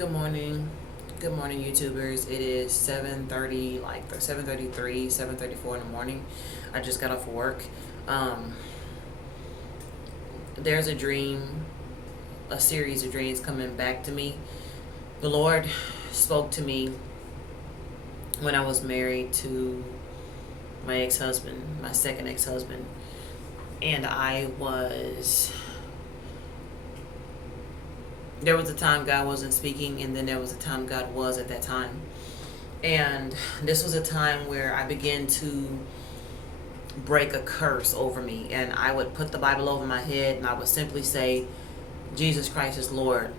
Good morning. Good morning, YouTubers. It is 7:30, like 7:33, 7:34 in the morning. I just got off of work. Um, there's a dream, a series of dreams coming back to me. The Lord spoke to me when I was married to my ex-husband, my second ex-husband, and there was a time God wasn't speaking, and then there was a time God was at that time. And this was a time where I began to break a curse over me. And I would put the Bible over my head and I would simply say, Jesus Christ is Lord.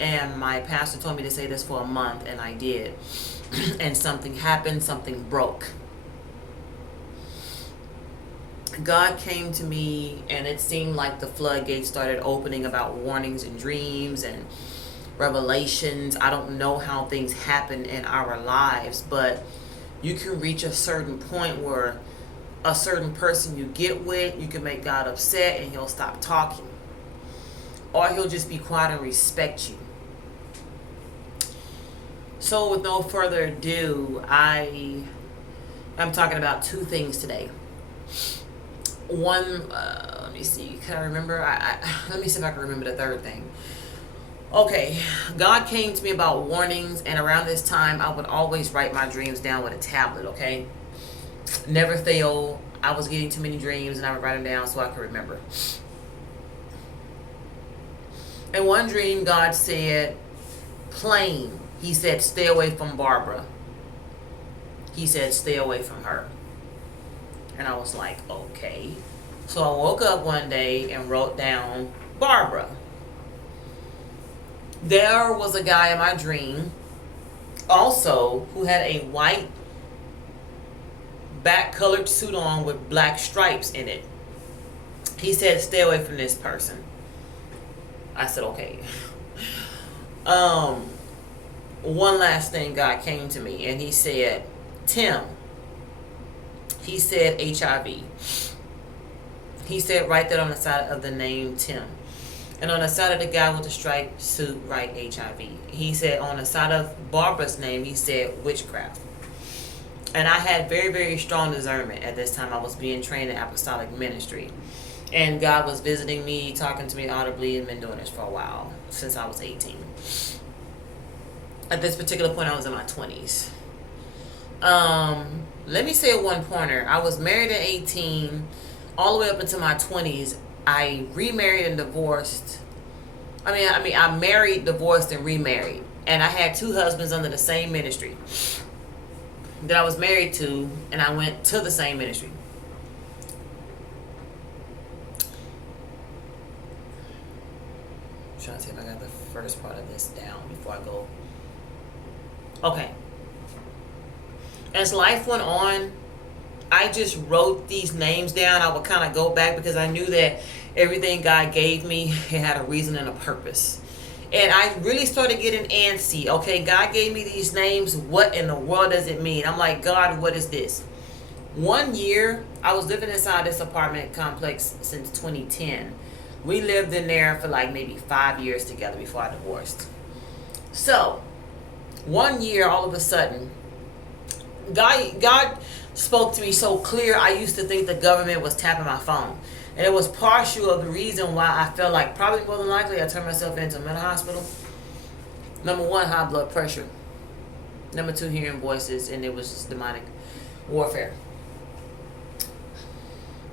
And my pastor told me to say this for a month, and I did. And something happened, something broke. God came to me, and it seemed like the floodgates started opening about warnings and dreams and revelations. I don't know how things happen in our lives, but you can reach a certain point where a certain person you get with, you can make God upset and he'll stop talking. Or he'll just be quiet and respect you. So with no further ado, I'm talking about two things today. One, let me see, can I remember? Let me see if I can remember the third thing. Okay, God came to me about warnings, and around this time, I would always write my dreams down with a tablet, okay? Never fail. I was getting too many dreams, and I would write them down so I could remember. In one dream, God said, plain, he said, stay away from Barbara. He said, stay away from her. And I was like, okay. So I woke up one day and wrote down Barbara. There was a guy in my dream also who had a white back colored suit on with black stripes in it. He said, stay away from this person. I said, okay. One last thing, God came to me and he said, Tim. He said HIV. He said, write that on the side of the name Tim. And on the side of the guy with the striped suit, write HIV. He said on the side of Barbara's name, he said witchcraft. And I had very, very strong discernment at this time. I was being trained in apostolic ministry. And God was visiting me, talking to me audibly, and been doing this for a while, since I was 18. At this particular point, I was in my 20s. Let me say one pointer. I was married at 18, all the way up into my 20s. I remarried and divorced. I married, divorced, and remarried. And I had two husbands under the same ministry that I was married to, and I went to the same ministry. I'm trying to see if I got the first part of this down before I go. Okay. As life went on, I just wrote these names down. I would kind of go back because I knew that everything God gave me, it had a reason and a purpose. And I really started getting antsy. Okay, God gave me these names. What in the world does it mean? I'm like, God, what is this? 1 year, I was living inside this apartment complex since 2010. We lived in there for like maybe 5 years together before I divorced. So, 1 year, all of a sudden, God spoke to me so clear. I used to think the government was tapping my phone. And it was partial of the reason why I felt like probably more than likely I turned myself into a mental hospital. Number one, high blood pressure. Number two, hearing voices, and it was just demonic warfare.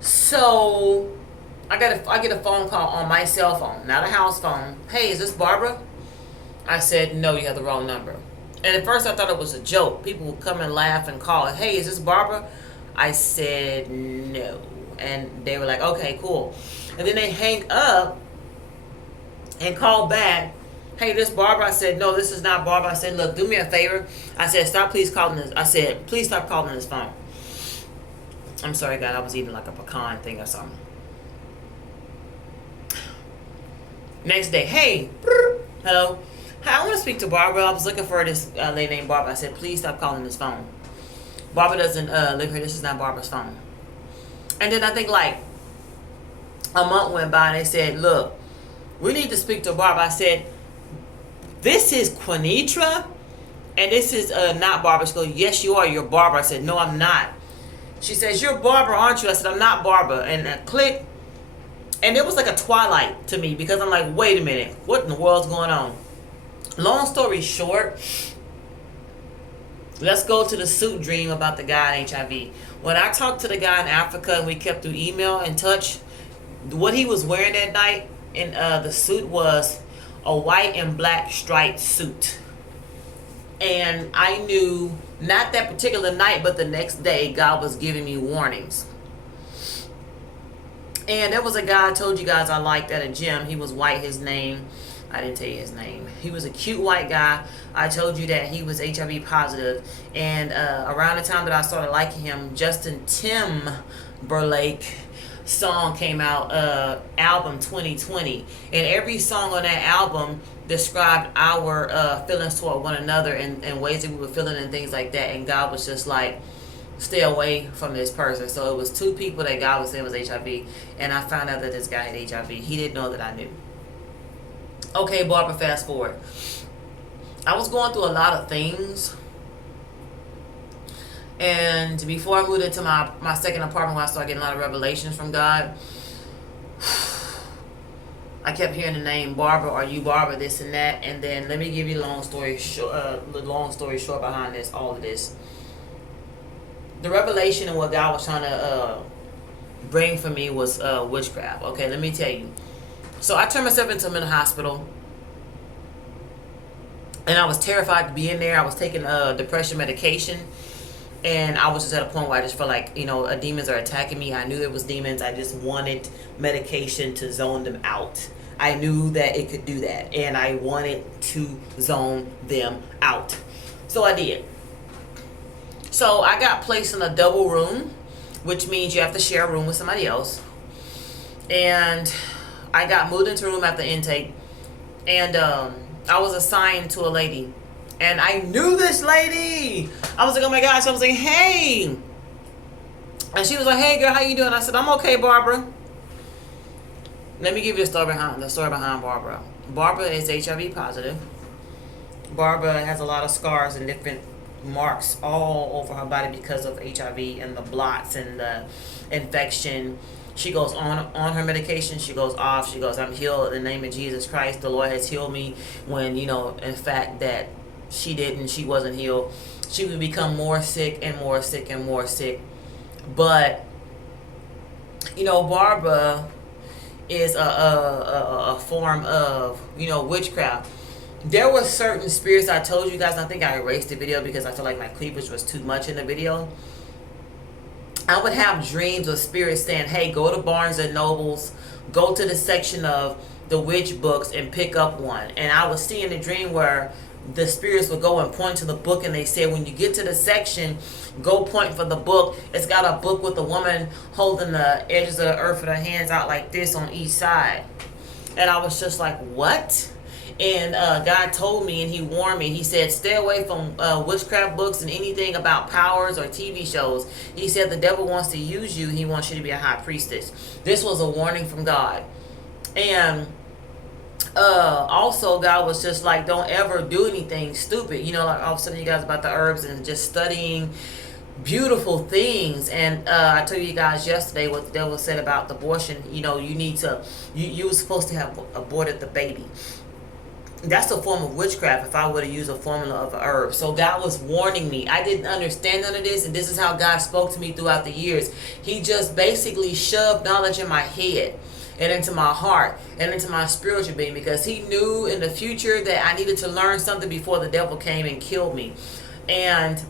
So I get a phone call on my cell phone, not a house phone. Hey, is this Barbara? I said, no, you have the wrong number. And at first I thought it was a joke. People would come and laugh and call, hey, is this Barbara? I said, no. And they were like, okay, cool. And then they hang up and call back, hey, this Barbara? I said, no, this is not Barbara. I said, look, do me a favor. I said, please stop calling this phone. I'm sorry, God, I was eating like a pecan thing or something. Next day, hey, hello. Hi, I want to speak to Barbara. I was looking for this lady named Barbara. I said, please stop calling this phone. Barbara doesn't live here. This is not Barbara's phone. And then I think like a month went by and they said, look, we need to speak to Barbara. I said, This is Quanitra, and this is not Barbara. She goes, yes, you are. You're Barbara. I said, no, I'm not. She says, you're Barbara, aren't you? I said, I'm not Barbara. And click. And it was like a twilight to me because I'm like, wait a minute. What in the world's going on? Long story short, let's go to the suit dream about the guy in HIV. When I talked to the guy in Africa and we kept through email and touch, what he was wearing that night in the suit was a white and black striped suit. And I knew, not that particular night, but the next day, God was giving me warnings. And there was a guy I told you guys I liked at a gym. He was white. His name, I didn't tell you his name. He was a cute white guy. I told you that he was HIV positive. And around the time that I started liking him, Justin Timberlake song came out, album 2020. And every song on that album described our feelings toward one another and ways that we were feeling and things like that. And God was just like, stay away from this person. So it was two people that God was saying was HIV. And I found out that this guy had HIV. He didn't know that I knew. Okay, Barbara, fast forward. I was going through a lot of things. And before I moved into my second apartment, where I started getting a lot of revelations from God, I kept hearing the name Barbara, are you Barbara, this and that. And then let me give you the long story short behind this, all of this. The revelation and what God was trying to bring for me was witchcraft. Okay, let me tell you. So I turned myself into a mental hospital. And I was terrified to be in there. I was taking depression medication. And I was just at a point where I just felt like, demons are attacking me. I knew there was demons. I just wanted medication to zone them out. I knew that it could do that. And I wanted to zone them out. So I did. So I got placed in a double room, which means you have to share a room with somebody else. And I got moved into a room after intake. And I was assigned to a lady. And I knew this lady. I was like, oh my gosh. I was like, hey. And she was like, hey girl, how you doing? I said, I'm okay, Barbara. Let me give you the story behind Barbara. Barbara is HIV positive. Barbara has a lot of scars and different marks all over her body because of HIV and the blots and the infection. She goes on her medication. She goes off. She goes, I'm healed in the name of Jesus Christ. The Lord has healed me. When, in fact, that she didn't. She wasn't healed. She would become more sick and more sick and more sick. But, Barbara is a form of, witchcraft. There were certain spirits I told you guys. I think I erased the video because I felt like my cleavage was too much in the video. I would have dreams of spirits saying, hey, go to Barnes and Nobles, go to the section of the witch books and pick up one. And I was seeing a dream where the spirits would go and point to the book, and they said, when you get to the section, go point for the book. It's got a book with a woman holding the edges of the earth with her hands out like this on each side. And I was just like, what? And God told me, and he warned me. He said, stay away from witchcraft books and anything about powers or TV shows. He said the devil wants to use you. He wants you to be a high priestess. This was a warning from God. And also God was just like, don't ever do anything stupid. Like I was telling you guys about the herbs and just studying beautiful things. And I told you guys yesterday what the devil said about abortion. You were supposed to have aborted the baby. That's a form of witchcraft if I were to use a formula of a herb. So God was warning me. I didn't understand none of this, and this is how God spoke to me throughout the years. He just basically shoved knowledge in my head and into my heart and into my spiritual being, because he knew in the future that I needed to learn something before the devil came and killed me. And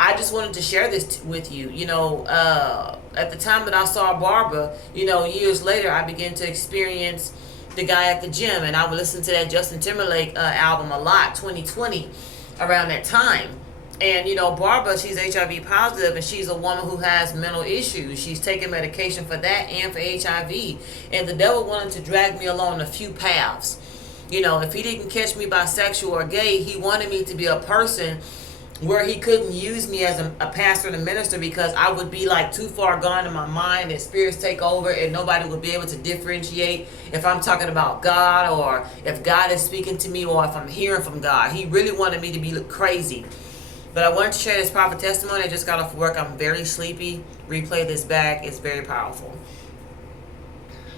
I just wanted to share this with you. At the time that I saw Barbara, years later, I began to experience the guy at the gym, and I would listen to that Justin Timberlake album a lot, 2020, around that time. And Barbara, she's HIV positive, and she's a woman who has mental issues. She's taking medication for that and for HIV. And the devil wanted to drag me along a few paths. If he didn't catch me bisexual or gay, he wanted me to be a person where he couldn't use me as a pastor and a minister because I would be like too far gone in my mind and spirits take over and nobody would be able to differentiate if I'm talking about God or if God is speaking to me or if I'm hearing from God. He really wanted me to be crazy. But I wanted to share this powerful testimony. I just got off work. I'm very sleepy. Replay this back. It's very powerful.